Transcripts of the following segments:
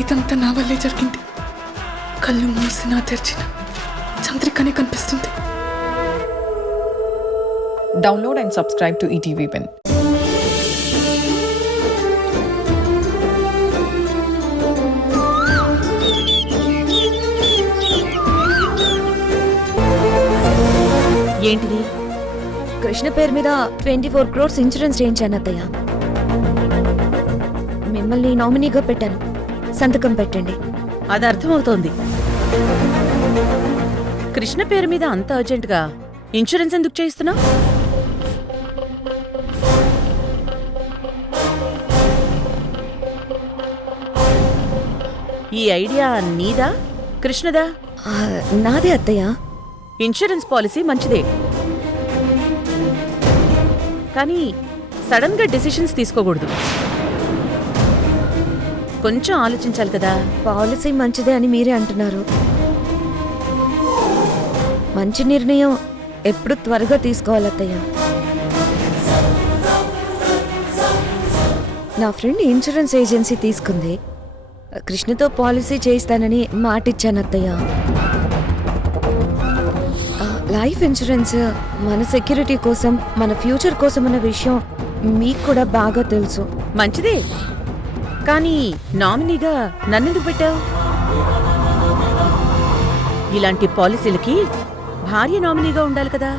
ఇదంతా నా వల్లే జరిగింది. కళ్ళు మూసినా తెరిచిన చంద్రికనే కనిపిస్తుంది. Download and subscribe to ETV Win. ఏంటిది? కృష్ణ పేరు మీద 24 crores ఇన్సూరెన్స్ చేయించాను అత్తయ్య. మిమ్మల్ని నామినీగా పెట్టాను, సంతకం పెట్టండి. అది అర్థమవుతోంది. కృష్ణ పేరు మీద అంత అర్జెంటుగా ఇన్సూరెన్స్ ఎందుకు చేయిస్తున్నావు? ఈ ఐడియా నీదా కృష్ణదా? నాదే అత్తయ్య. ఇన్సూరెన్స్ పాలసీ మంచిదే, కానీ సడన్ గా డెసిషన్స్ తీసుకోకూడదు. కొంచెం ఆలోచించాలి కదా. పాలసీ మంచిదే అని మీరే అంటున్నారు. మంచి నిర్ణయం ఎప్పుడు త్వరగా తీసుకోవాలి అత్తయ్య. నా ఫ్రెండ్ ఇన్సూరెన్స్ ఏజెన్సీ తీసుకుంది. కృష్ణతో పాలసీ చేయిస్తానని మాటిచ్చాను అత్తయ్య. లైఫ్ ఇన్సూరెన్స్ మన సెక్యూరిటీ కోసం, మన ఫ్యూచర్ కోసం అన్న విషయం మీకు కూడా బాగా తెలుసు. మంచిదే, కానీ నామినీగా నన్నెందుకు పెట్టావు? ఇలాంటి పాలసీలకి భార్య నామినీగా ఉండాలి కదా.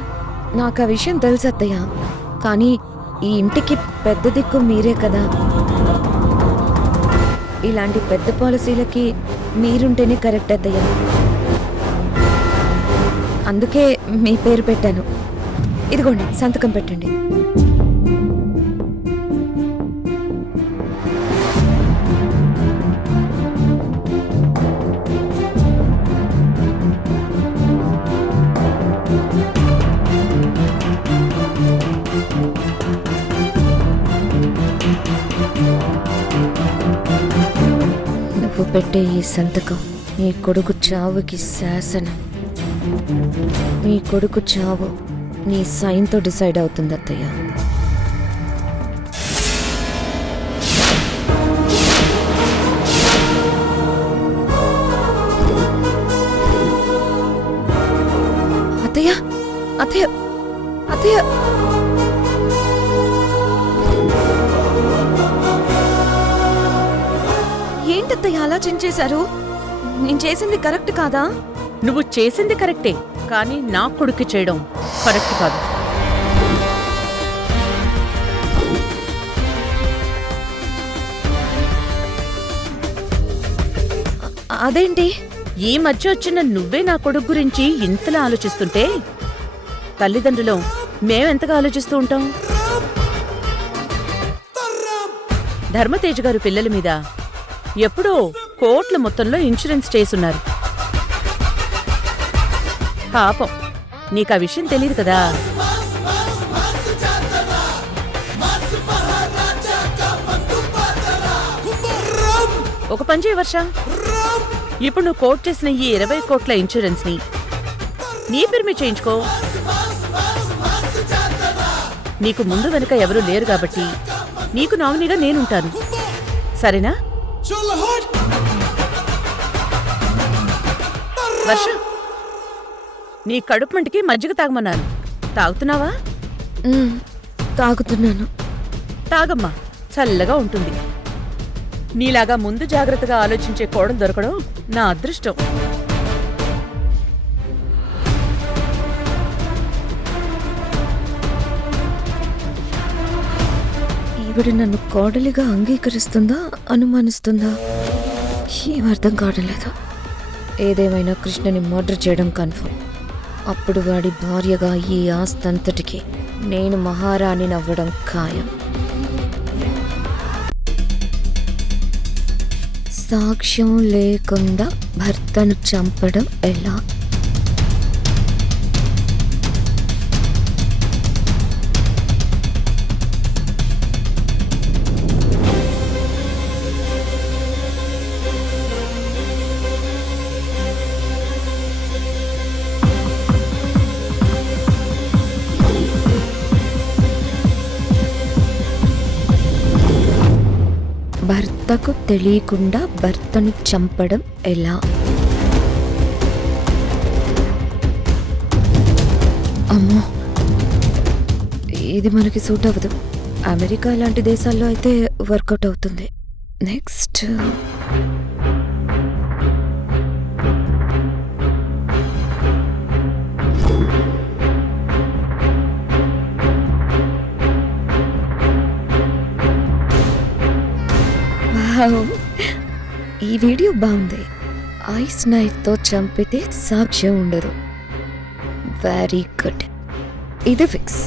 నాకు ఆ విషయం తెలుసు అత్తయ్య, కానీ ఈ ఇంటికి పెద్ద దిక్కు మీరే కదా. ఇలాంటి పెద్ద పాలసీలకి మీరుంటేనే కరెక్ట్ అత్తయ్య. అందుకే మీ పేరు పెట్టాను. ఇదిగోండి, సంతకం పెట్టండి. నువ్వు పెట్టే ఈ సంతకం నీ కొడుకు చావుకి శాసనం. నీ కొడుకు చావు నీ సైన్తో డిసైడ్ అవుతుంది అత్తయ్య. అత్తయ్య, అత్తయ్య, అత్తయ్య. ఏంటత్తయ్య అలా చించేశారు? నేను చేసింది కరెక్ట్ కాదా? నువ్వు చేసింది కరెక్టే, కానీ నా కొడుకు చేయడం కరెక్ట్ కాదు. అదేంటి? ఈ మధ్య వచ్చిన నువ్వే నా కొడుకు గురించి ఇంతలా ఆలోచిస్తుంటే తల్లిదండ్రులు మేమెంతగా ఆలోచిస్తూ ఉంటాం? ధర్మతేజ్ గారు పిల్లల మీద ఎప్పుడో కోట్ల మొత్తంలో ఇన్సూరెన్స్ చేసున్నారు. పాపం, నీకా విషయం తెలియదు కదా. ఒక పని చేయ వర్ష, ఇప్పుడు నువ్వు కోట్ చేసిన ఈ 20 కోట్ల ఇన్సూరెన్స్ ని నీ పేరు మీద చేయించుకో. నీకు ముందు వెనుక ఎవరూ లేరు కాబట్టి నీకు నామినీగా నేనుంటాను, సరేనా? వర్ష, నీ కడుపు మంటికి మజ్జిగ తాగమన్నాను, తాగుతున్నావా? తాగుతున్నాను. తాగమ్మా, చల్లగా ఉంటుంది. నీలాగా ముందు జాగ్రత్తగా ఆలోచించే కోడలు దొరకడం నా అదృష్టం. ఈవిడ నన్ను కోడలిగా అంగీకరిస్తుందా, అనుమానిస్తుందా? ఏం అర్థం కావడం లేదు. ఏదేమైనా కృష్ణని మర్డర్ చేయడం కన్ఫర్మ్. అప్పుడు వాడి భార్యగా ఈ ఆస్తంతటికి నేను మహారాణి నవ్వడం ఖాయం. సాక్ష్యం లేకుండా భర్తను చంపడం ఎలా? భర్త భార్యకు తెలియకుండా భర్తను చంపడం ఎలా? అమ్మో, ఇది మనకి సూట్ అవ్వదు. అమెరికా లాంటి దేశాల్లో అయితే వర్కౌట్ అవుతుంది. నెక్స్ట్ ఈ వీడియో బాగుంది. ఐస్ నైఫ్తో చంపితే సాక్ష్యం ఉండదు. వెరీ గుడ్, ఇది ఫిక్స్.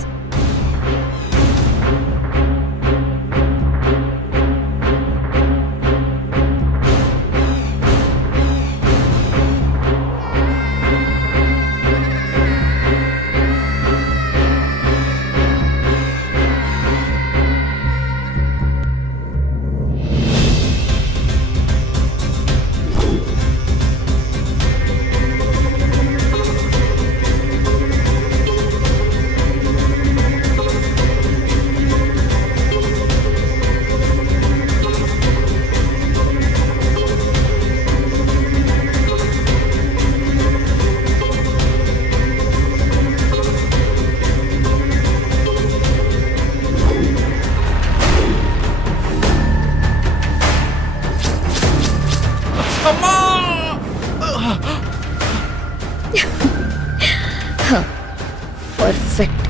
పర్ఫెక్ట్.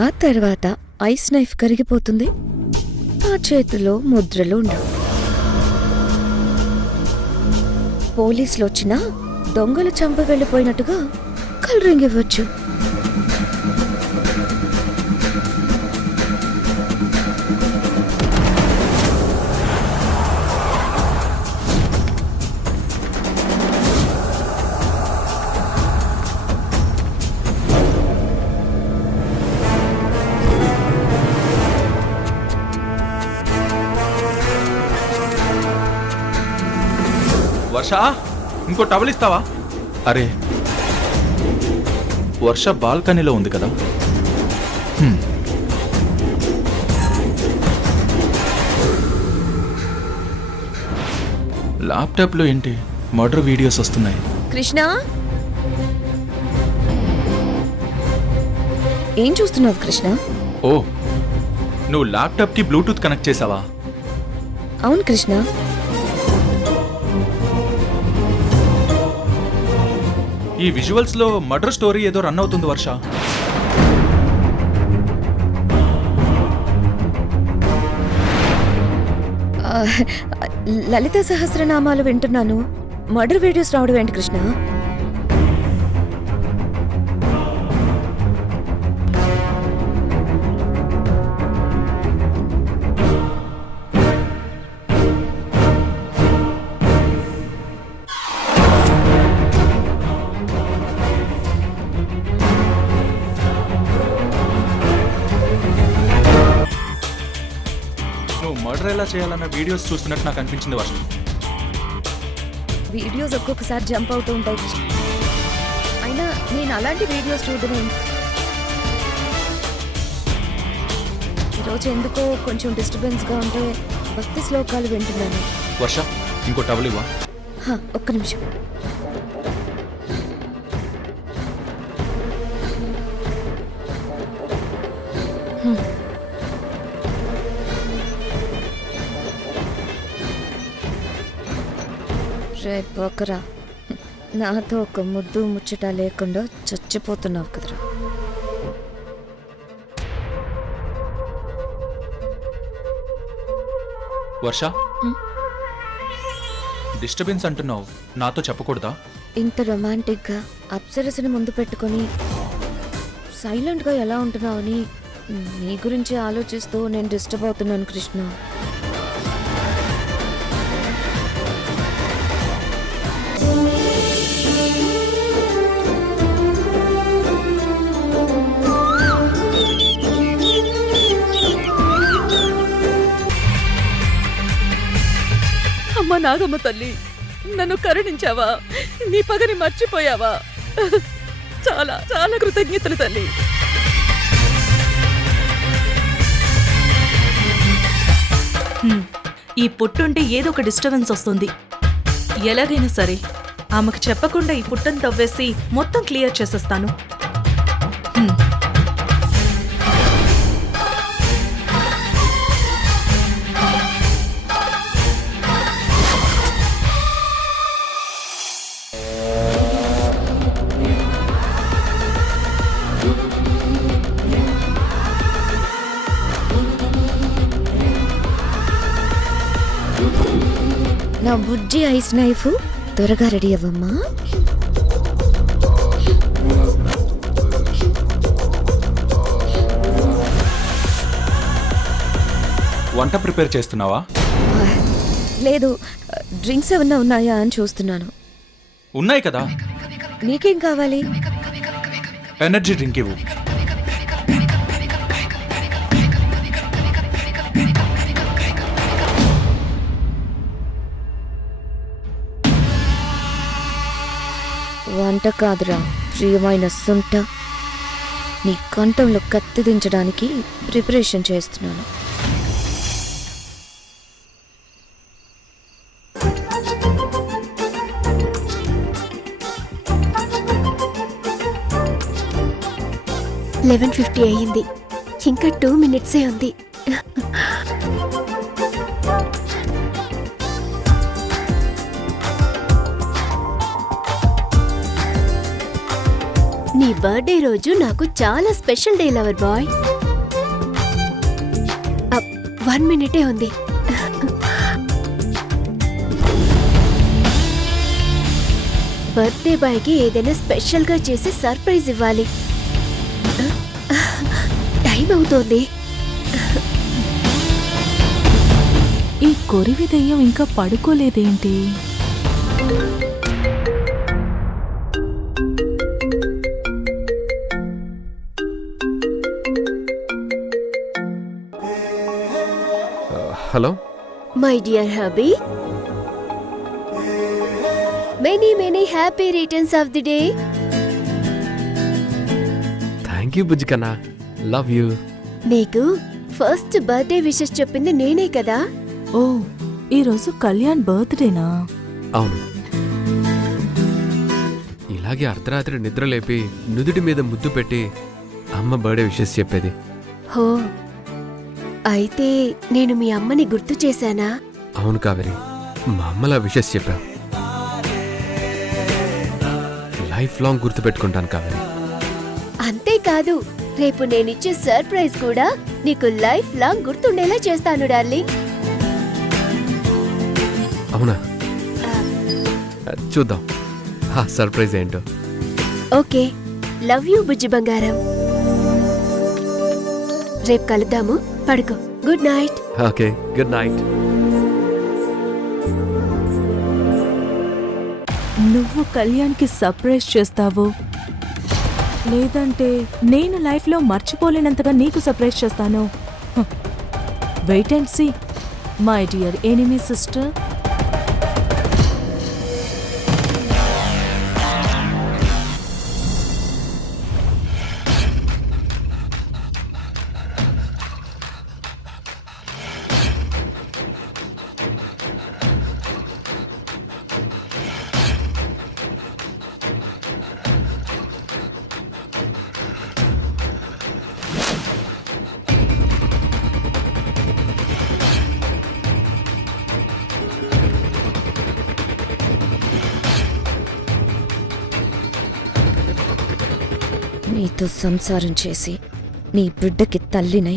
ఆ తర్వాత ఐస్ నైఫ్ కరిగిపోతుంది. ఆ చేతిలో ముద్రలు ఉండవు. పోలీసులు వచ్చినా దొంగలు చంప వెళ్ళిపోయినట్టుగా కలరింగ్ ఇవ్వచ్చు. వర్ష, ఇంకో టవల్ ఇస్తావా? అరే, వర్ష బాల్కనీలో ఉంది కదా. ల్యాప్టాప్లో ఏంటి మర్డర్ వీడియోస్ వస్తున్నాయి? కృష్ణ, ఏం చూస్తున్నావు కృష్ణ? ఓ, నువ్వు ల్యాప్టాప్కి బ్లూటూత్ కనెక్ట్ చేసావా? అవును కృష్ణ. ఈ విజువల్స్ లో మర్డర్ స్టోరీ ఏదో రన్ అవుతుంది వర్ష. లలిత సహస్రనామాలు వింటున్నాను. మర్డర్ వీడియోస్ రావడం ఏంటి కృష్ణ? మర్డర్ ఎలా చేయాలన్న వీడియోస్ చూస్తున్నట్టు నాకు అనిపించింది వర్ష. వీడియోస్ ఒక్కొక్కసారి జంప్ అవుతూ ఉంటాయి కృష్ణ. అయినా నేను అలాంటి వీడియోస్ చూడడం ఈరోజు ఎందుకో కొంచెం డిస్టర్బెన్స్గా ఉంటే భక్తి శ్లోకాలు వింటున్నాను. వర్ష, ఇంకో టవల్ ఇవ్వా? ఒక్క నిమిషం. రేపు ఒకరా, నాతో ఒక ముద్దు ముచ్చట లేకుండా చచ్చిపోతున్నావు కదరా. వర్ష, డిస్టర్బెన్స్ అంటున్నావు, నాతో చెప్పకూడదా? ఇంత రొమాంటిక్గా అప్సరసని ముందు పెట్టుకొని సైలెంట్గా ఎలా ఉంటున్నావు అని నీ గురించి ఆలోచిస్తూ నేను డిస్టర్బ్ అవుతున్నాను కృష్ణ. అమ్మ నాగమ్మ తల్లి, నన్ను కరుణించావా? నీ పగని మర్చిపోయావా? చాలా చాలా కృతజ్ఞతలు తల్లి. ఈ పుట్టుంటే ఏదో ఒక డిస్టర్బెన్స్ వస్తుంది. ఎలాగైనా సరే ఆమెకు చెప్పకుండా ఈ పుట్టను తవ్వేసి మొత్తం క్లియర్ చేసేస్తాను. నా బుజ్జి ఐస్ నైఫ్ త్వరగా రెడీ అవ్వమ్మా. వంట ప్రిపేర్ చేస్తున్నావా? లేదు, డ్రింక్స్ ఏమన్నా ఉన్నాయా అని చూస్తున్నాను. ఉన్నాయి కదా. నీకేం కావాలి? ఎనర్జీ డ్రింక్ ఇవ్వు. వంట కాదురా ప్రియమైన సుంట, నీ కంఠంలో కత్తి దించడానికి ప్రిపరేషన్ చేస్తున్నాను. $11:50 అయ్యింది. ఇంకా 2 minutesే ఉంది. నీ బర్త్డే రోజు నాకు చాలా special day lover boy. 1 minute ఉంది. బర్త్డే బాయ్కి ఏదైనా స్పెషల్గా చేసి సర్ప్రైజ్ ఇవ్వాలి. టైం అవుతోంది. ఈ కొరివి దెయ్యం ఇంకా పడుకోలేదేంటి? Hello my dear hubby, many happy returns of the day. Thank you బుజ్జికన్నా, లవ్ యూ. నీకు ఫస్ట్ బర్త్డే విషెస్ చెప్పింది నేనే కదా. ఓ, ఈరోజు కళ్యాణ్ బర్త్డేనా? అవును, ఇలాగే అర్ధరాత్రి నిద్ర లేపి నుదుటి మీద ముద్దు పెట్టి అమ్మ బర్త్డే విషెస్ చెప్పేది. హో, అయితే నేను మీ అమ్మని గుర్తు చేశానా? అవును కావేరి, మా అమ్మలా విషెస్ చెప్పా. లైఫ్ లాంగ్ గుర్తు పెట్టుకుంటాను కావేరి. అంతేకాదు, రేపు నేనిచ్చే సర్ప్రైజ్ కూడా నీకు లైఫ్ లాంగ్ గుర్తుండేలా చేస్తాను డార్లింగ్. అవునా? చూద్దాం ఆ సర్ప్రైజ్ ఏంటో. ఓకే, లవ్ యూ బుజ్జి బంగారం. రేపు కలుద్దాము. పడుకో. Good night. Okay, good night. నువ్వు కళ్యాణ్కి సర్ప్రైజ్ చేస్తావు, లేదంటే నేను లైఫ్లో మర్చిపోలేనంతగా నీకు సర్ప్రైజ్ చేస్తాను. Wait and see my dear enemy sister. నీతో సంసారం చేసి నీ బిడ్డకి తల్లినై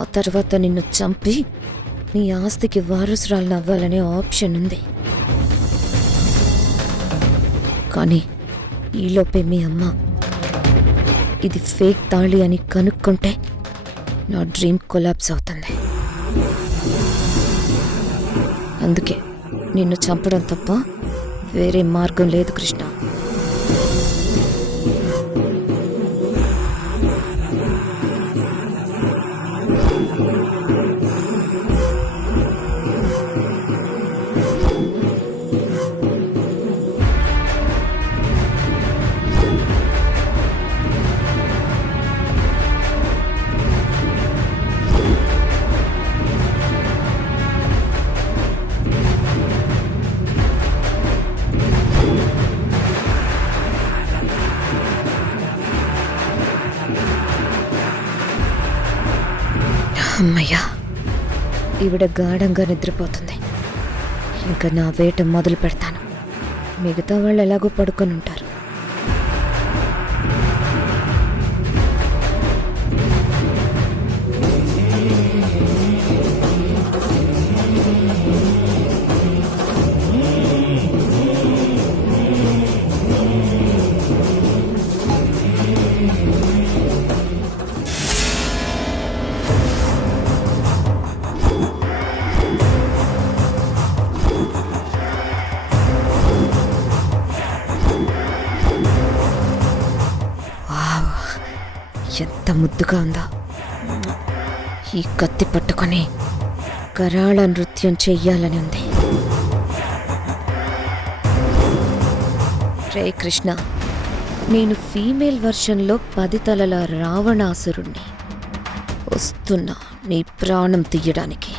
ఆ తర్వాత నిన్ను చంపి నీ ఆస్తికి వారసురాలు అవ్వాలనే ఆప్షన్ ఉంది. కానీ ఈలోపే మీ అమ్మ ఇది ఫేక్ తాళి అని కనుక్కుంటే నా డ్రీమ్ కొలాప్స్ అవుతుంది. అందుకే నిన్ను చంపడం తప్ప వేరే మార్గం లేదు కృష్ణ. అమ్మయ్యా, ఈవిడ గాఢంగా నిద్రపోతుంది. ఇంకా నా వేట మొదలు పెడతాను. మిగతా వాళ్ళు ఎలాగో పడుకొని ఉంటారు. ఎంత ముద్దుగా ఉందో. ఈ కత్తి పట్టుకొని కరాళ నృత్యం చెయ్యాలని ఉంది. రే కృష్ణ, నేను ఫీమేల్ వర్షన్లో 10 తలల రావణాసురుణ్ణి. వస్తున్నా నీ ప్రాణం తీయడానికి.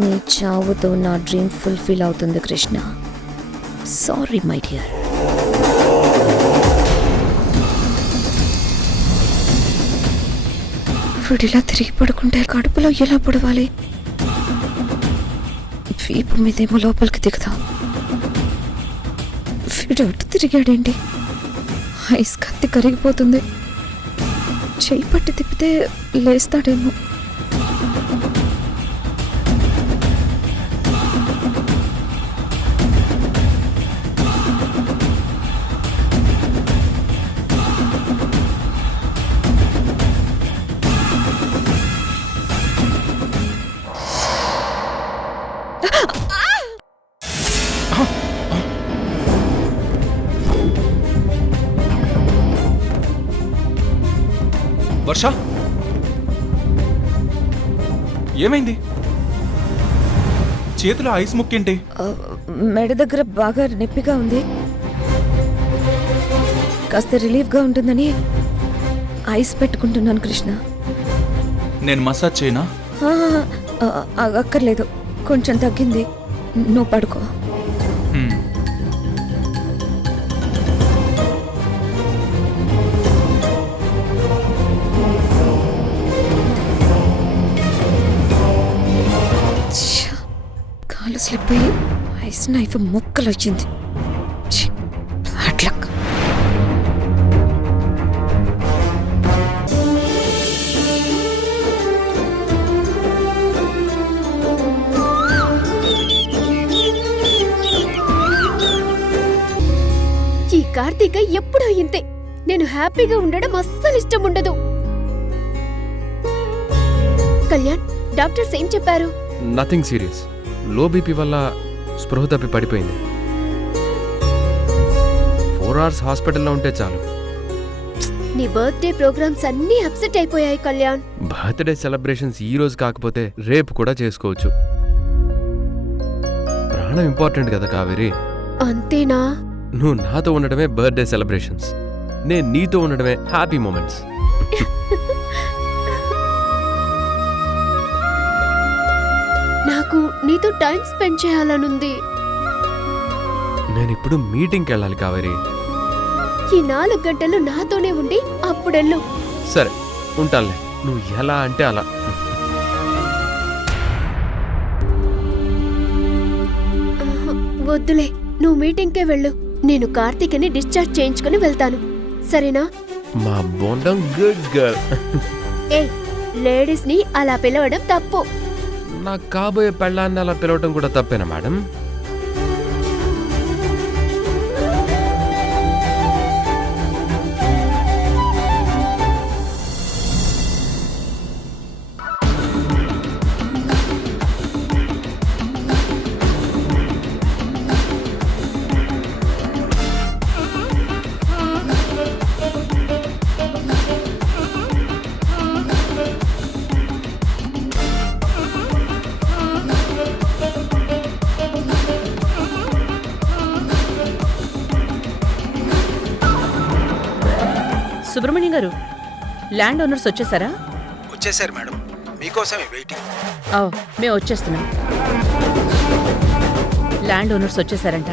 నీ చావుతో నా డ్రీమ్ ఫుల్ఫిల్ అవుతుంది కృష్ణ. Sorry my dear. వీడిలా తిరిగి పడుకుంటే కడుపులో ఎలా పడవాలి? వీపు మీదేమో లోపలికి దిగుతా. వీడు అటు తిరిగాడేంటి? ఐస్ కత్తి కరిగిపోతుంది. చెయ్యి పట్టి తిప్పితే లేస్తాడేమో. వర్ష, ఏమైంది? చేతిలో ఐస్ ముక్కేంటి? మెడ దగ్గర బాగా నొప్పిగా ఉంది. కాస్త రిలీఫ్గా ఉంటుందని ఐస్ పెట్టుకుంటున్నాను కృష్ణ. నేను మసాజ్ చేయనా? అక్కర్లేదు, కొంచెం తగ్గింది. నువ్వు పడుకో. హ్మ్. కాలు స్లిప్ అయ్యి ఐస్ నైఫ్ ముక్కలు వచ్చింది. Bad luck. ఈ కార్తీక ఎప్పుడూ ఇంతే. నేను హ్యాపీగా ఉండడం అస్సలు ఇష్టం ఉండదు. కళ్యాణ్, డాక్టర్స్ ఏం చెప్పారు? Nothing serious. లో బీపీ వల్ల స్పృహ తప్పి పడిపోయింది. 4 hours హాస్పిటల్లో ఉంటే చాలు. నీ బర్త్డే ప్రోగ్రామ్స్ అన్నీ అప్సెట్ అయిపోయాయి కళ్యాణ్. బర్త్డే సెలబ్రేషన్స్ ఈ రోజు కాకపోతే రేపు కూడా చేసుకోవచ్చు. ప్రాణం ఇంపార్టెంట్ కదా కావేరి. అంతేనా? నువ్వు నాతో ఉండడమే బర్త్డే సెలబ్రేషన్స్, నేను నీతో ఉండడమే హ్యాపీ మూమెంట్స్. నాకు నీతో టైం స్పెండ్ చేయాలనుంది. నేను ఇప్పుడు మీటింగ్కి వెళ్ళాలి కావేరి. ఈ 4 గంటలు నాతోనే ఉండి అప్పుడెళ్ళు. సరే ఉంటానులే, నువ్వు ఎలా అంటే అలా. వద్దులే, నువ్వు మీటింగ్కే వెళ్ళు. నేను కార్తీక్ని డిశ్చార్జ్ చేయించుకుని వెళ్తాను, సరేనా? మా బోండం గుడ్ గర్ల్. ఏ, లేడీస్ ని అలా పిలవడం తప్పు. నాకు కాబోయే పెళ్ళాన్ని అలా పిలవటం కూడా తప్పేనా మేడం? సుబ్రహ్మణ్యం గారు, ల్యాండ్ ఓనర్స్ వచ్చేసారా? వచ్చేసారు మేడం, మీకోసమే వెయిటింగ్. మేము వచ్చేస్తున్నాం. ల్యాండ్ ఓనర్స్ వచ్చేసారంట.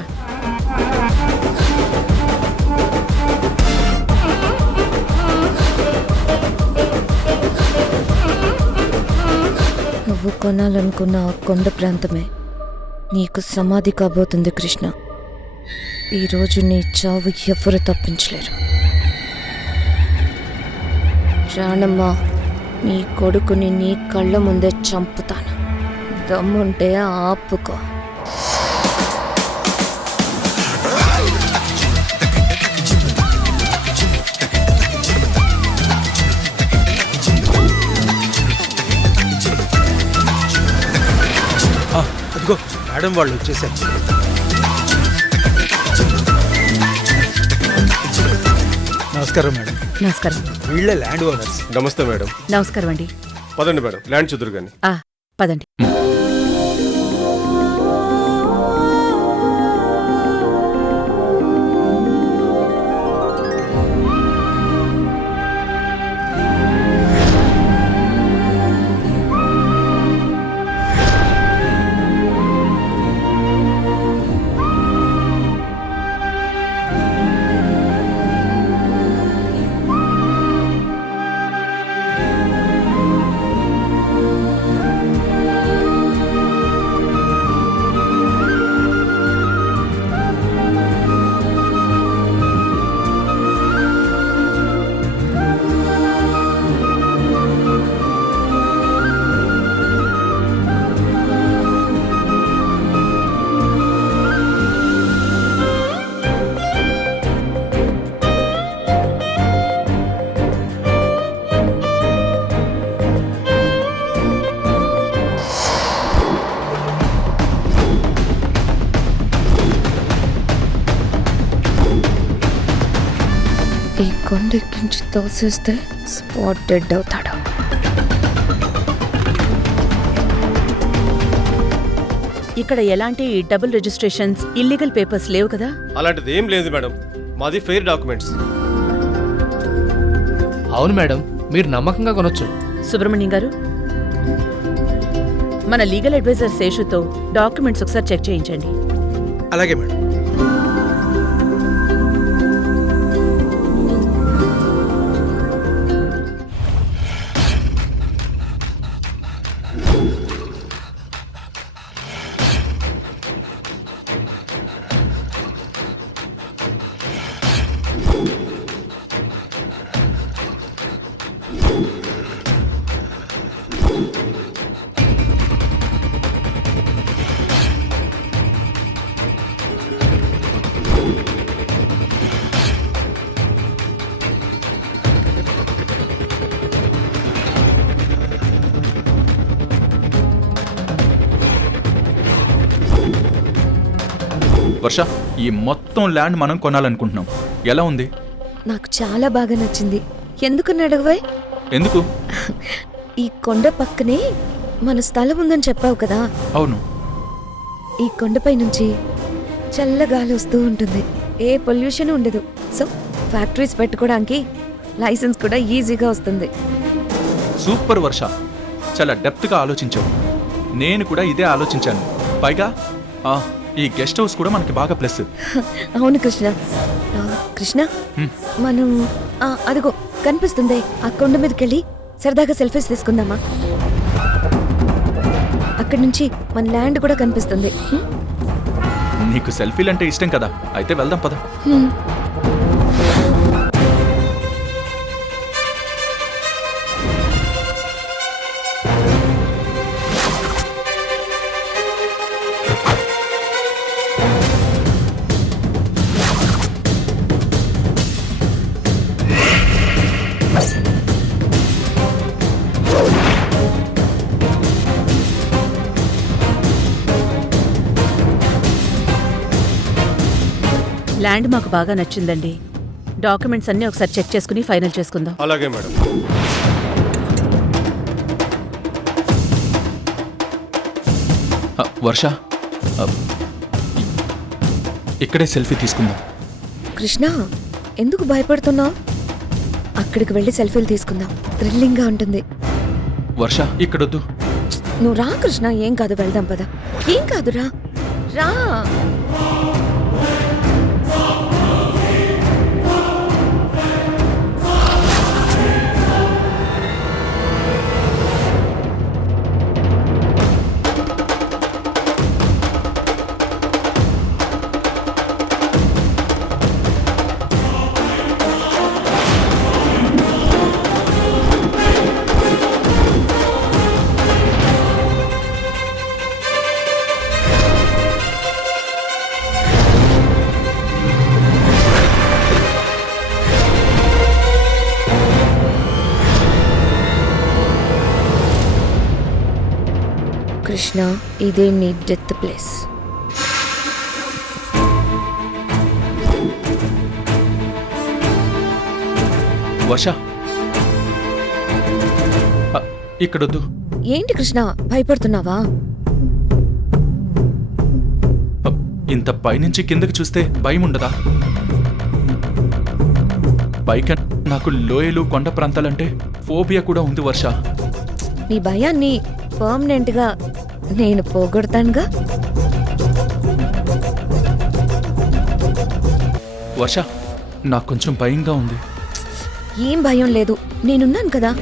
నువ్వు కొనాలనుకున్న ఆ కొండ ప్రాంతమే నీకు సమాధి కాబోతుంది కృష్ణ. ఈరోజు నీ చావు ఎవరు తప్పించలేరు. రానమ్మా, నీ కొడుకుని నీ కళ్ళ ముందే చంపుతాను. దమ్ముంటే ఆపుకో. అదిగో మేడం వాళ్ళు వచ్చేసారు. నమస్కారం మేడం. నమస్కారం. వీళ్ళే ల్యాండ్ ఓనర్స్. నమస్తే మేడం. నమస్కారం అండి. పదండి మేడం, ల్యాండ్ చూద్దరు కానీ. పదండి. ఈ కొండ ఎక్కించి తోసేస్తే స్పాట్ డెడ్ అవుతాడు. ఇక్కడ ఎలాంటి డబుల్ రిజిస్ట్రేషన్స్, ఇల్లీగల్ పేపర్స్ లేవు కదా? అలాంటిది ఏం లేదు మేడం, మాది ఫెయిర్ డాక్యుమెంట్స్. అవును మేడం, మీరు నమ్మకంగా కొనొచ్చు. సుబ్రహ్మణ్యం గారు, మన లీగల్ అడ్వైజర్ శేషుతో డాక్యుమెంట్స్ ఒకసారి చెక్ చేయించండి. అలాగే మేడం. వర్ష, ఈ మొత్తం ల్యాండ్ మనం కొనాలనుకుంటున్నాం. ఎలా ఉంది? నాకు చాలా బాగా నచ్చింది. ఎందుకని అడగవే? ఎందుకు? ఈ కొండ పక్కనే మన స్థలం ఉందని చెప్పావు కదా. అవును. ఈ కొండపై నుంచి చల్లగాలి వస్తూ ఉంటుంది, ఏ పొల్యూషన్ ఉండదు. సో ఫ్యాక్టరీస్ పెట్టుకోవడానికి లైసెన్స్ కూడా ఈజీగా వస్తుంది. సూపర్ వర్ష, చాలా డెప్త్గా ఆలోచించావు. నేను కూడా ఇదే ఆలోచించాను. పైగా ఈ గెస్ట్ హౌస్ కూడా మనకి బాగా ప్లస్. అవును కృష్ణ. కృష్ణ, మనం అదిగో కనిపిస్తుంది ఆ కొండ మీదకి వెళ్ళి సరదాగా సెల్ఫీస్ తీసుకుందామా? అక్కడి నుంచి మన ల్యాండ్ కూడా కనిపిస్తుంది. నీకు సెల్ఫీలు అంటే ఇష్టం కదా, అయితే వెళ్దాం పద. ల్యాండ్ మాకు బాగా నచ్చిందండి. డాక్యుమెంట్స్ అన్నీ ఒకసారి చెక్ చేసుకుని ఫైనల్ చేసుకుందాం. అలాగే మేడం. వర్ష, ఇక్కడే సెల్ఫీ తీసుకుందాం. కృష్ణ, ఎందుకు భయపడుతున్నావు? అక్కడికి వెళ్ళి సెల్ఫీలు తీసుకుందాం, థ్రిల్లింగ్ గా ఉంటుంది. వర్ష ఇక్కడొద్దు. నువ్వు రా కృష్ణ, ఏం కాదు, వెళ్దాం పద. ఏం కాదు, రా రా. కృష్ణ, ఇదే నీ డెత్ ప్లేస్. వర్ష ఇక్కడొద్దు. ఏంటి కృష్ణ, భయపడుతున్నావా? ఇంత పైనుంచి కిందకి చూస్తే భయం ఉండదా? పైక నాకు లోయలు కొండ ప్రాంతాలంటే ఫోబియా కూడా ఉంది వర్ష. నీ భయాన్ని పర్మనెంట్ గా నేను పోగొడతానుగా. వర్ష, నాకు కొంచెం భయంగా ఉంది. ఏం భయం లేదు, నేనున్నాను కదా.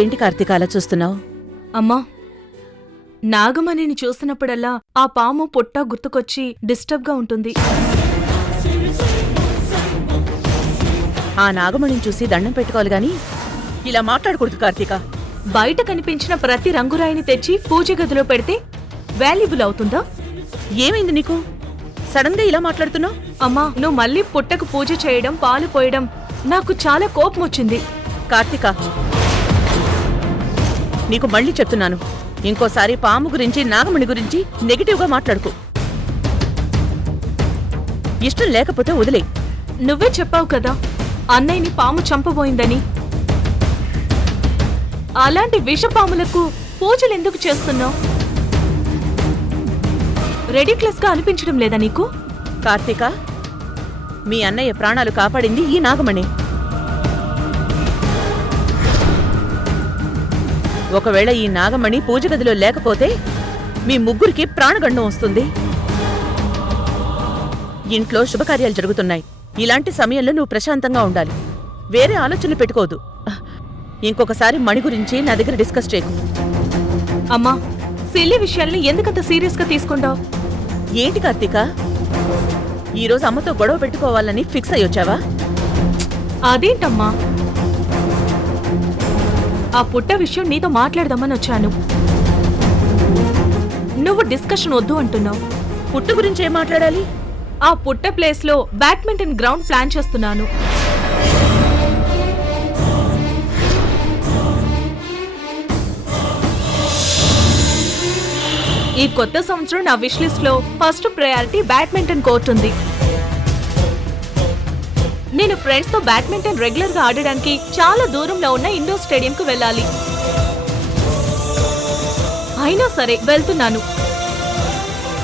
ఏంటి కార్తీక అలా చూస్తున్నావు? అమ్మా, నాగమణిని చూసినప్పుడల్లా ఆ పాము పొట్ట గుర్తుకొచ్చి డిస్టర్బ్గా ఉంటుంది. ఆ నాగమణిని చూసి దండం పెట్టుకోవాలి గాని ఇలా మాట్లాడకూడదు కార్తీక. బయట కనిపించిన ప్రతి రంగురాయిని తెచ్చి పూజ గదిలో పెడితే వాల్యుబుల్ అవుతుందా? ఏమైంది నీకు? సడన్ గా ఇలా మాట్లాడుతున్నావు? అమ్మా, నువ్వు మళ్ళీ పుట్టకు పూజ చేయడం, పాలు పోయడం నాకు చాలా కోపం వచ్చింది. కార్తీక, నీకు మళ్ళీ చెప్తున్నాను, ఇంకోసారి పాము గురించి నాగమణి గురించి నెగిటివ్ గా మాట్లాడుకో. ఇష్టం లేకపోతే వదిలే. నువ్వే చెప్పావు కదా అన్నయ్యని పాము చంపబోయిందని. అలాంటి విషపాములకు పూజలెందుకు చేస్తున్నావు? రెడిక్లెస్ గా అనిపించడం లేదా నీకు? కార్తీక, మీ అన్నయ్య ప్రాణాలు కాపాడింది ఈ నాగమణి. ఒకవేళ ఈ నాగమణి పూజ గదిలో లేకపోతే మీ ముగ్గురికి ప్రాణగండం వస్తుంది. ఇంట్లో శుభకార్యాలు జరుగుతున్నాయి. ఇలాంటి సమయంలో నువ్వు ప్రశాంతంగా ఉండాలి. వేరే ఆలోచనలు పెట్టుకోదు. ఇంకొకసారి మణి గురించి నా దగ్గర డిస్కస్ చేయకు. అమ్మా, సిల్లీ విషయాల్ని ఎందుకంత సీరియస్ గా తీసుకుంటావు? ఏంటి కార్తీక, ఈరోజు అమ్మతో గొడవ పెట్టుకోవాలని ఫిక్స్ అయ్యొచ్చావా? అదేంటమ్మా, ఆ పుట్ట విషయం నీతో మాట్లాడదామని వచ్చాను. నువ్వు డిస్కషన్ వద్దు అంటున్నావు. పుట్ట గురించి ఏం మాట్లాడాలి? ఆ పుట్ట ప్లేస్ లో బ్యాడ్మింటన్ గ్రౌండ్ ప్లాన్ చేస్తున్నాను. ఈ కొత్త సంవత్సరం నా విష్ లిస్ట్ లో ఫస్ట్ ప్రయారిటీ బ్యాడ్మింటన్ కోర్ట్ ఉంది. నేను ఫ్రెండ్స్ తో బ్యాడ్మింటన్ రెగ్యులర్ గా ఆడడానికి చాలా దూరంలో ఉన్న ఇండోర్ స్టేడియం కు వెళ్ళాలి. అయినా సరే వెళ్తున్నాను.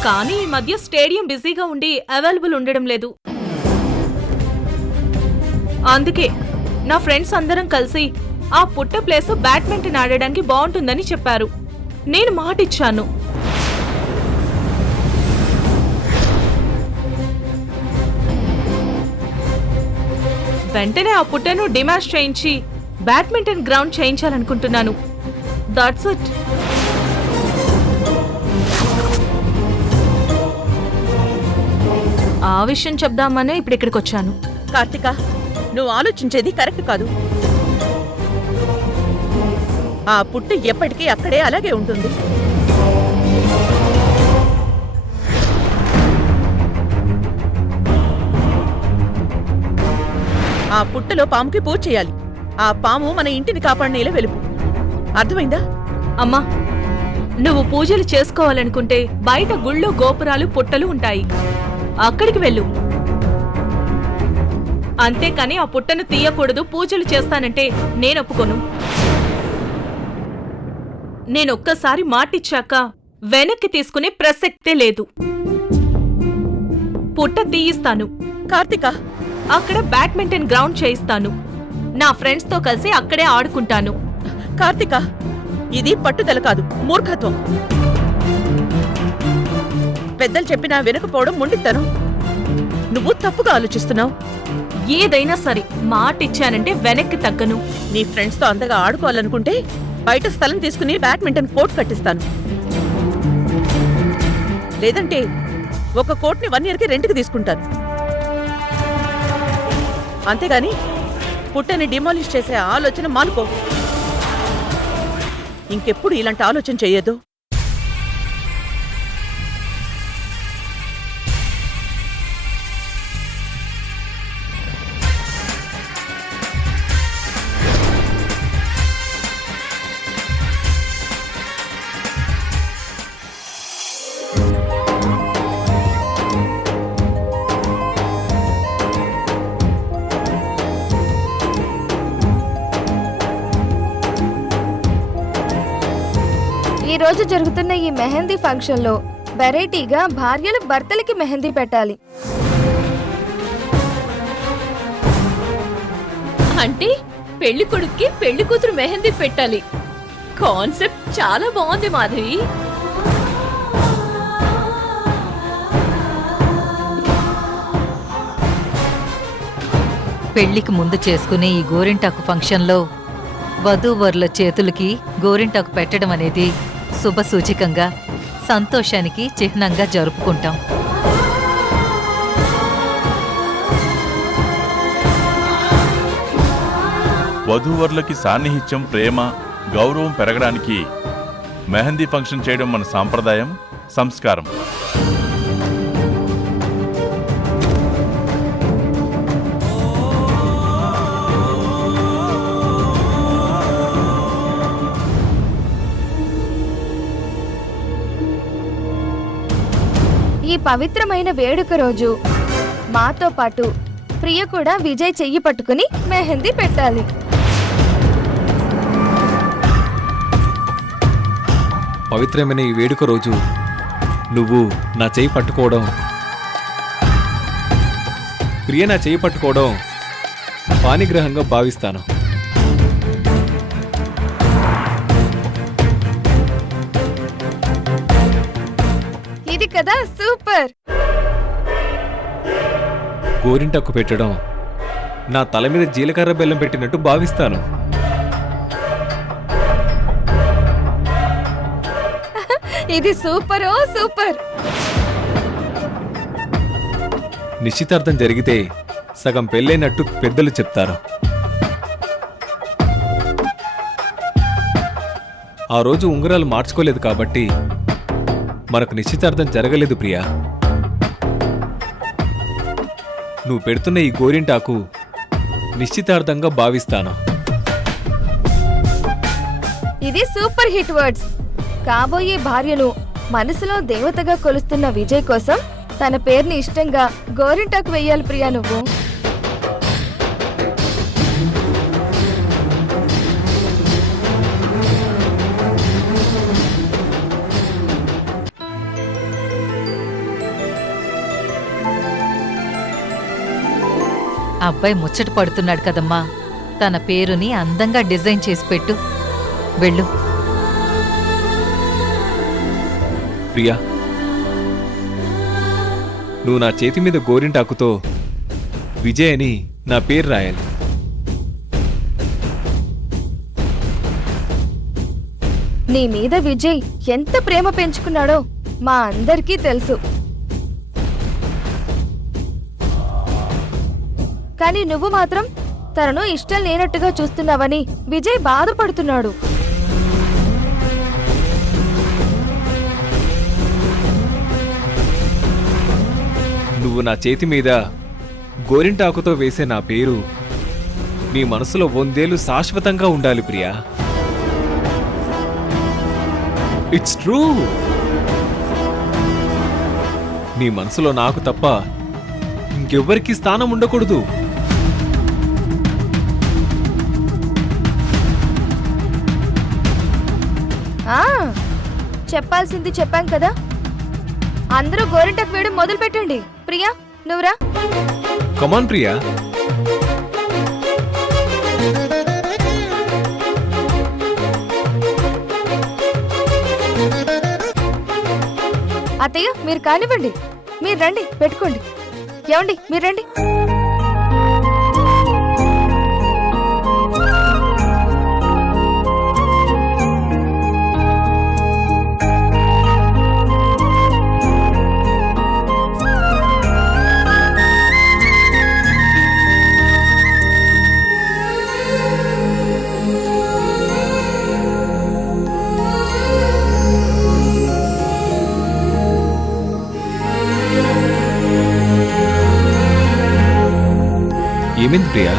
కానీ ఈ మధ్య స్టేడియం బిజీగా ఉండి అవైలబుల్ ఉండడం లేదు. అందుకే నా ఫ్రెండ్స్ అందరం కలిసి ఆ పుట్ట ప్లేస్ బ్యాడ్మింటన్ ఆడడానికి బాగుంటుందని చెప్పారు. నేను మాటిచ్చాను. వెంటనే ఆ పుట్టను డిమాష్ చేయించి బ్యాడ్మింటన్ గ్రౌండ్ చేయించాలనుకుంటున్నాను. That's it. ఆ విషయం చెప్దామనే ఇప్పుడు ఇక్కడికి వచ్చాను. కార్తిక, నువ్వు ఆలోచించేది కరెక్ట్ కాదు. ఆ పుట్టు ఎప్పటికీ అక్కడే అలాగే ఉంటుంది. ఆ పుట్టలో పాముకి పూజ చేయాలి. ఆ పాము మన ఇంటిని కాపాడనేలా వెలుపు. అర్థమైందా? అమ్మా, నువ్వు పూజలు చేసుకోవాలనుకుంటే బయట గుళ్ళో గోపురాలు పుట్టలు ఉంటాయి, అక్కడికి వెళ్ళు. అంతేకాని ఆ పుట్టను తీయకూడదు, పూజలు చేస్తానంటే నేనొప్పుకోను. నేనొక్కసారి మాటిచ్చాక వెనక్కి తీసుకునే ప్రసక్తే లేదు. పుట్ట తీయిస్తాను. కార్తిక, అక్కడ బ్యాడ్మింటన్ గ్రౌండ్ చేయిస్తాను. నా ఫ్రెండ్స్ తో కలిసి అక్కడే ఆడుకుంటాను. కార్తిక, ఇది పట్టుదల కాదు, మూర్ఖత్వం. పెద్దలు చెప్పినా వినకపోవడం మొండితనం. నువ్వు తప్పుగా ఆలోచిస్తున్నావు. ఏదైనా సరే మాటిచ్చానంటే వెనక్కి తగ్గను. నీ ఫ్రెండ్స్ తో అంతగా ఆడుకోవాలనుకుంటే బయట స్థలం తీసుకుని బ్యాడ్మింటన్ కోర్ట్ కట్టిస్తాను. లేదంటే ఒక కోర్ట్ని 1 yearకి రెంట్కి తీసుకుంటాను. అంతేగాని పుట్టని డిమాలిష్ చేసే ఆలోచన మానుకో. ఇంకెప్పుడు ఇలాంటి ఆలోచన చెయ్యదు. ఈ రోజు జరుగుతున్న ఈ మెహందీ ఫంక్షన్ లో వెరైటీగా భార్యలు భర్తలకి మెహందీ పెట్టాలి. అంటే పెళ్లి కొడుక్కి పెళ్లి కూతురు మెహందీ పెట్టాలి. కాన్సెప్ట్ చాలా బాగుంది మాధవి. పెళ్లికి ముందు చేసుకునే ఈ గోరింటాకు ఫంక్షన్లో వధూవరుల చేతులకి గోరింటాకు పెట్టడం అనేది శుభ సూచికంగా, సంతోషానికి చిహ్నంగా జరుపుకుంటాం. వధూవరులకి సాన్నిహిత్యం, ప్రేమ, గౌరవం పెరగడానికి మెహందీ ఫంక్షన్ చేయడం మన సాంప్రదాయం, సంస్కారం. ఈ పవిత్రమైన వేడుక రోజు మాతో పాటు ప్రియ కూడా విజయ్ చెయ్యి పట్టుకుని మెహందీ పెట్టాలి. పవిత్రమైన ఈ వేడుక రోజు నువ్వు నా చెయ్యి పట్టుకోవడం, ప్రియ నా చెయ్యి పట్టుకోవడం పాణిగ్రహంగా భావిస్తాను. ఇది కదా సూపర్. గోరింటాకు పెట్టడం నా తల మీద జీలకర్ర బెల్లం పెట్టినట్టు భావిస్తాను. ఇది సూపర్, ఓ సూపర్. నిశ్చితార్థం జరిగితే సగం పెళ్ళైనట్టు పెద్దలు చెప్తారు. ఆ రోజు ఉంగరాలు మార్చుకోలేదు కాబట్టి మనకు నిశ్చితార్థం జరగలేదు ప్రియా. నువ్వు పెడుతున్న ఈ గోరింటాకు నిశ్చితార్థంగా భావిస్తాను. ఇది సూపర్ హిట్ వర్డ్స్. కాబోయే భార్యను మనసులో దేవతగా కొలుస్తున్న విజయ్ కోసం తన పేరుని ఇష్టంగా గోరింటాకు వెయ్యాలి ప్రియా నువ్వు. అబ్బాయి ముచ్చట పడుతున్నాడు కదమ్మా, తన పేరుని అందంగా డిజైన్ చేసి పెట్టు. వెళ్ళు. ప్రియా, నువ్వు నా చేతి మీద గోరింటాకుతో విజయ్ అని నా పేరు రాయాలి. నీ మీద విజయ్ ఎంత ప్రేమ పెంచుకున్నాడో మా అందరికీ తెలుసు. కానీ నువ్వు మాత్రం తనను ఇష్టం లేనట్టుగా చూస్తున్నావని విజయ్ బాధపడుతున్నాడు. నువ్వు నా చేతి మీద గోరింటాకుతో వేసే నా పేరు నీ మనసులో 100 ఏళ్ళు శాశ్వతంగా ఉండాలి ప్రియా. It's true. నీ మనసులో నాకు తప్ప ఇంకెవ్వరికీ స్థానం ఉండకూడదు. చెప్పాల్సింది చెప్పాం కదా, అందరూ గోరింటాకు వేయడం మొదలు పెట్టండి. ప్రియా, నువ్వురా. కమాన్ ప్రియా. అత్తయ్య, మీరు కానివ్వండి. మీరు రండి, పెట్టుకోండి. ఏమండి, మీరు రండి. ఏమైంది ప్రియా?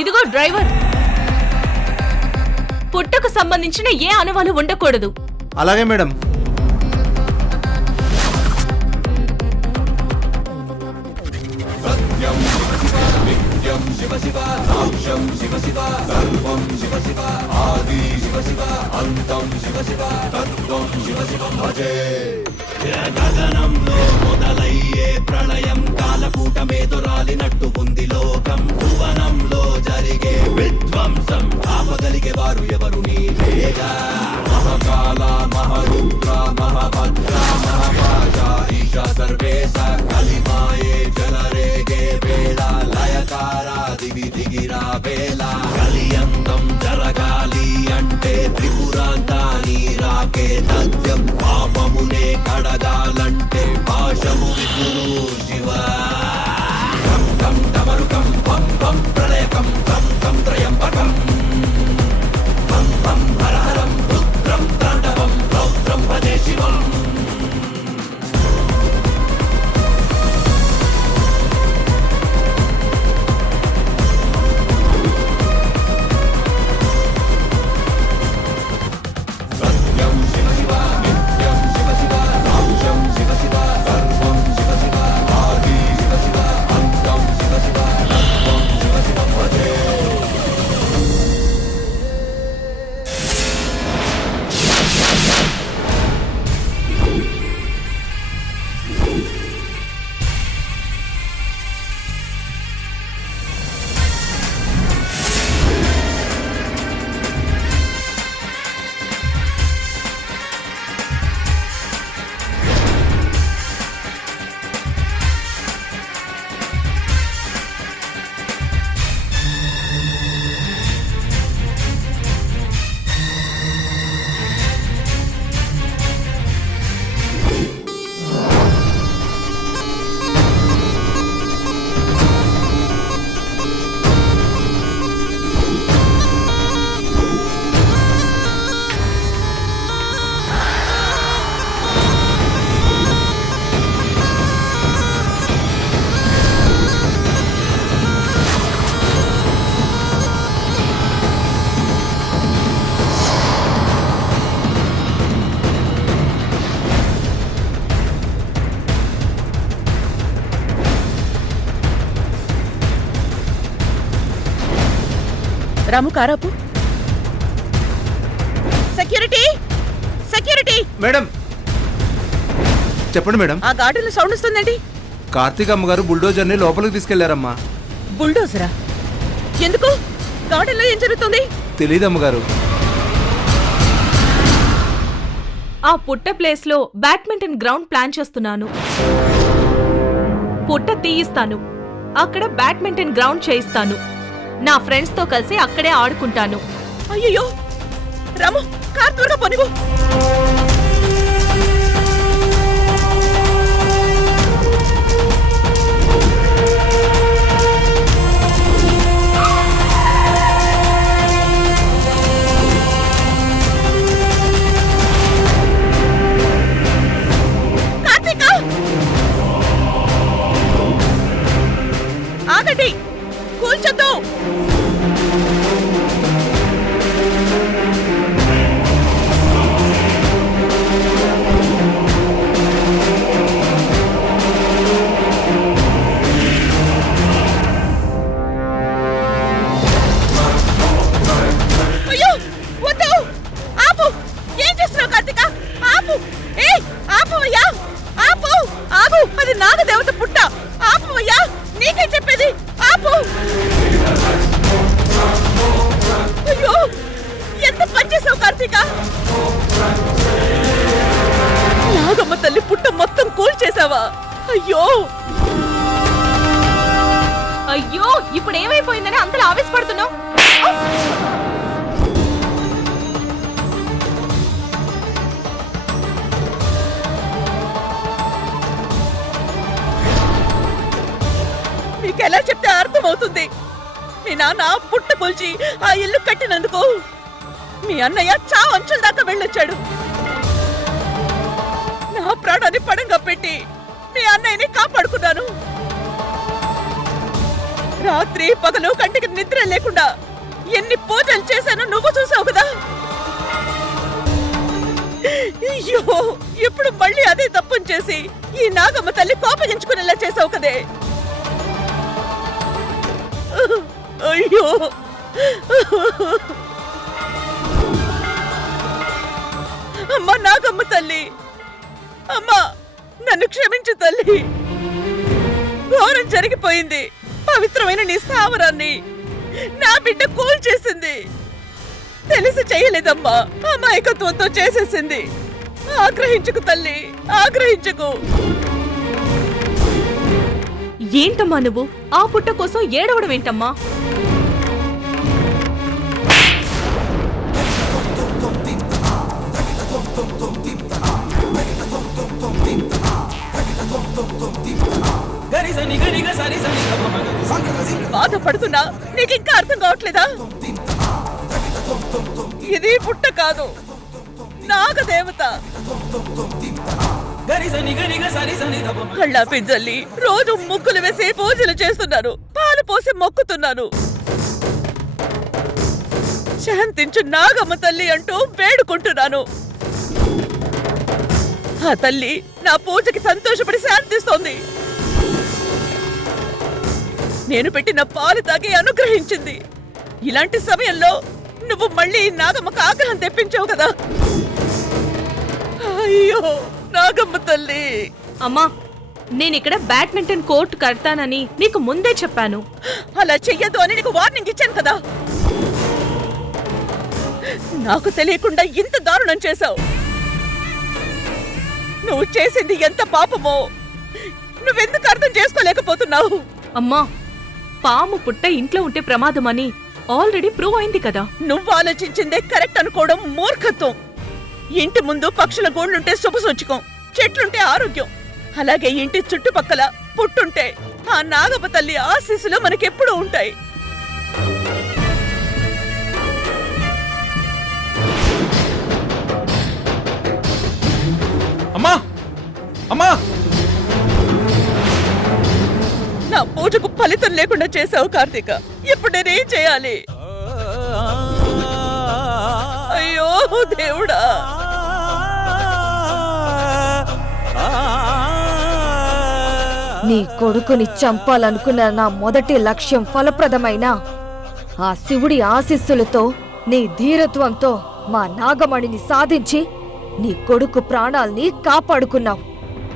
ఇదిగో డ్రైవర్, పుట్టకు సంబంధించిన ఏ అనుమానం ఉండకూడదు. అలాగే మేడం. మొదలయ్యే ప్రళయం కాలకూటమేదో రాలినట్టు ఉంది లోకం. భువనంలో జరిగే విధ్వంసం ఆపగలిగే వారు ఎవరు నీవేగా. మహాకాల మహరుద్ర మహాభద్ర మహాపాశ ఈశ సర్వేశ కలిమాయే జలరేగే వేళ లయకారా దివి దిగిరా వేళ. కలియంతం జరగాలి అంటే త్రిపురాంతాని రాకే తథ్యం. పాపమునే కడగాలంటే పాశము విసురు శివ. కం కం డమరుకం పం పం ప్రళయకం కం కం త్రయంబకం పం పం హరహరం రుద్రం తాండవం రౌద్రం భజే శివం. రాము కారాపు. Security, security. మేడం చెప్పండి మేడం. ఆ గార్డెన్ సౌండ్ వస్తుందండి. కార్తీక్ అమ్మగారు బుల్డోజర్ని లోపలికి తీసుకెళ్లారమ్మా. బుల్డోజరా? ఎందుకు? గార్డెన్ లో ఏం జరుగుతుంది? తెలీదు అమ్మగారు. ఆ పుట్ట ప్లేస్ లో బ్యాడ్మింటన్ గ్రౌండ్ ప్లాన్ చేస్తున్నాను. పుట్ట తీయిస్తాను, అక్కడ బ్యాడ్మింటన్ గ్రౌండ్ చేయిస్తాను. నా ఫ్రెండ్స్ తో కలిసి అక్కడే ఆడుకుంటాను. అయ్యో రాము, కార్ త్వరగా పొనిగు. ఆగండి, కూల్చొద్దు. అయ్యో వద్దు, ఆపు. ఏం చేస్తున్నావు కార్తిక? ఆపు. ఏ ఆపు అయ్యా, ఆపు. ఆగు, అది నాగదేవత పుట్ట. ఆపు అయ్యా, నీకే చెప్పేది. ఆపు. అయ్యో ఎంత పని చేసావు కార్తీక. నాగమ్మ తల్లి పుట్ట మొత్తం కూల్ చేసావా? అయ్యో అయ్యో, ఇప్పుడు ఏమైపోయిందని అంతలా ఆవేశపడుతున్నావు? మీకెలా చెప్తే అర్థమవుతుంది? మీ నాన్న పుట్ట కూల్చి ఆ ఇల్లు కట్టినందుకు మీ అన్నయ్య చావు అంచుల దాకా వెళ్ళొచ్చాడు. నా ప్రాణాన్ని పడంగా పెట్టి మీ అన్నయ్యని కాపాడుకున్నాను. రాత్రి పగలు కంటికి నిద్ర లేకుండా ఎన్ని పూజలు చేశానో నువ్వు చూసావు కదా. అయ్యో, ఇప్పుడు మళ్ళీ అదే తప్పుని చేసి ఈ నాగమ్మ తల్లి కోపగించుకునేలా చేసావు కదే. అయ్యో అమ్మా నాగమ్మ తల్లి, అమ్మా నన్ను క్షమించు తల్లి. ఘోరం జరిగిపోయింది. పవిత్రమైన నీ స్థావరాన్ని నా బిడ్డ కూల్ చేసింది. తెలిసి చేయలేదమ్మా, అమాయకత్వంతో చేసేసింది. ఆగ్రహించుకు తల్లి, ఆగ్రహించుకు. ఏంటమ్మా నువ్వు ఆ పుట్ట కోసం ఏడవడం ఏంటమ్మా? బాధపడుతున్నా నీకు ఇంకా అర్థం కావట్లేదా? ఇది పుట్ట కాదు, నాగదేవత. కళ్ళ పింజల్లి రోజు ముక్కులు వేసి పూజలు చేస్తున్నాను, పాలు పోసి మొక్కుతున్నాను. శాంతించు నాగమ్మ తల్లి అంటూ వేడుకుంటున్నాను. ఆ తల్లి నా పూజకి సంతోషపడి శాంతిస్తోంది. నేను పెట్టిన పాలు తాగి అనుగ్రహించింది. ఇలాంటి సమయంలో నువ్వు మళ్ళీ నాగమ్మకు ఆగ్రహం తెప్పించావు కదా. అయ్యో నాగమ్మ తల్లి. అమ్మా, నేనిక్కడ బ్యాడ్మింటన్ కోర్టు కడతానని నీకు ముందే చెప్పాను. అలా చెయ్యదు అని నీకు వార్నింగ్ ఇచ్చాను కదా. నాకు తెలియకుండా ఇంత దారుణం చేశావు. నువ్వు చేసింది ఎంత పాపమో నువ్వెందుకు అర్థం చేసుకోలేకపోతున్నావు? అమ్మా, పాము పుట్ట ఇంట్లో ఉంటే ప్రమాదమని ఆల్రెడీ ప్రూవ్ అయింది కదా. నువ్వు ఆలోచించిందే కరెక్ట్ అనుకోవడం మూర్ఖత్వం. ఇంటి ముందు పక్షుల గూళ్ళుంటే శుభసూచకం, చెట్లుంటే ఆరోగ్యం. అలాగే ఇంటి చుట్టుపక్కల పుట్టుంటే ఆ నాగమ్మ తల్లి ఆశీస్సులు మనకెప్పుడూ ఉంటాయి. అమ్మా, అమ్మా, నా పూజకు ఫలితం లేకుండా చేశావు కార్తీక. ఇప్పుడు నేనేం చేయాలి? అయ్యో దేవుడా. నీ కొడుకుని చంపాలనుకున్న నా మొదటి లక్ష్యం ఫలప్రదమైన ఆ శివుడి ఆశీస్సులతో నీ ధీరత్వంతో మా నాగమణిని సాధించి నీ కొడుకు ప్రాణాల్ని కాపాడుకున్నావు.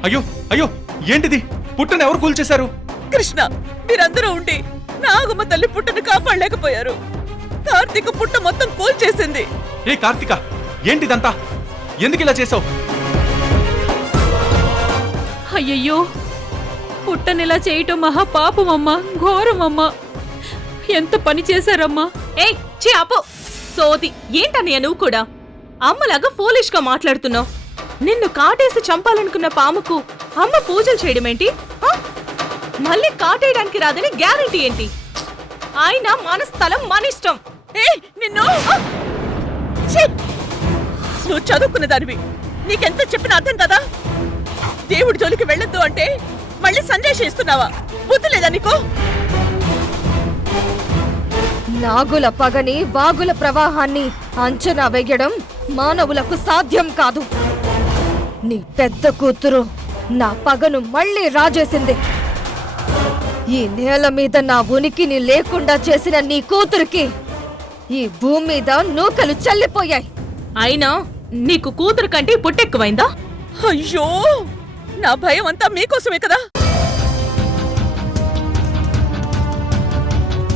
అయ్యో అయ్యో ఏంటిది? పుట్టను ఎవరు కూల్చేశారు? కృష్ణ, మీరందరూ ఉండి నాగమ్మ తల్లి పుట్టను కాపాడలేకపోయారు. కార్తీక పుట్ట మొత్తం కూల్చేసింది. ఏ కార్తిక, ఏంటిదంతా? ఎందుకు ఇలా చేసావు? అయ్యయ్యో, పుట్టనిలా చేయటం మహా పాపమమ్మా, ఘోరమమ్మా. ఎంత పని చేశారమ్మా. ఏయ్ చీ ఆపు. సోది ఏంటన్నయ్య నువ్వు కూడా అమ్మలాగా ఫోలిష్ గా మాట్లాడుతున్నావు. నిన్ను కాటేసి చంపాలనుకున్న పాముకు అమ్మ పూజలు చేయడమేంటి? మళ్ళీ కాటేయడానికి రాదని గ్యారెంటీ ఏంటి? ఆయన మన స్థలం మన ఇష్టం. నిన్ను నువ్వు చదువుకున్న దానివి, నీకెంత చెప్పిన అర్థం కదా. దేవుడి జోలికి వెళ్ళొద్దు అంటే మళ్ళీ సందేశం ఇస్తున్నావా? బుద్ధి లేదా నీకు? నాగుల పగని వాగుల ప్రవాహాన్ని అంచనా వేయడం మానవులకు సాధ్యం కాదు. నీ పెద్ద కూతురు నా పగను మళ్ళీ రాజేసింది. ఈ నేల మీద నా ఉనికిని లేకుండా చేసిన నీ కూతురికి ఈ భూమి మీద నూకలు చల్లిపోయాయి. అయినా నీకు కూతురు కంటే పుట్టెక్కువైందా? అయ్యో, నా భయం అంతా మీకోసమే కదా.